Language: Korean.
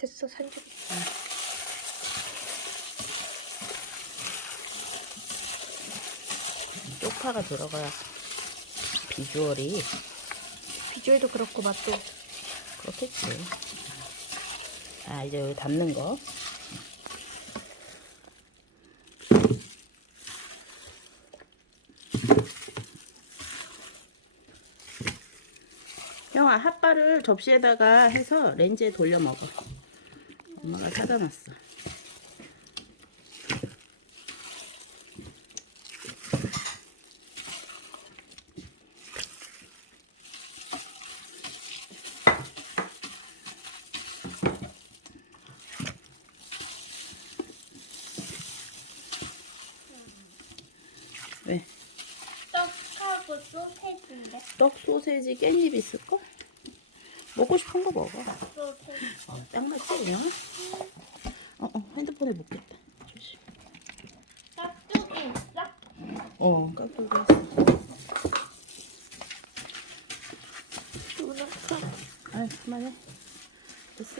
됐어 산적 쪽파가 들어가야 비주얼이 비주얼도 그렇고 맛도 그렇겠지. 아, 이제 여기 담는 거. 형아, 핫바를 접시에다가 해서 렌즈에 돌려 먹어. 엄마가 사다 놨어. 왜? 떡하고 소세지인데 떡, 소세지, 깻잎 있을까? 먹고 싶은 거 먹어. 소세지 어, 딱 맞지, 그냥? 어, 어, 핸드폰에 먹겠다. 조심. 깍두기 있어? 어, 깍두기 있어. 아, 그만해. 됐어.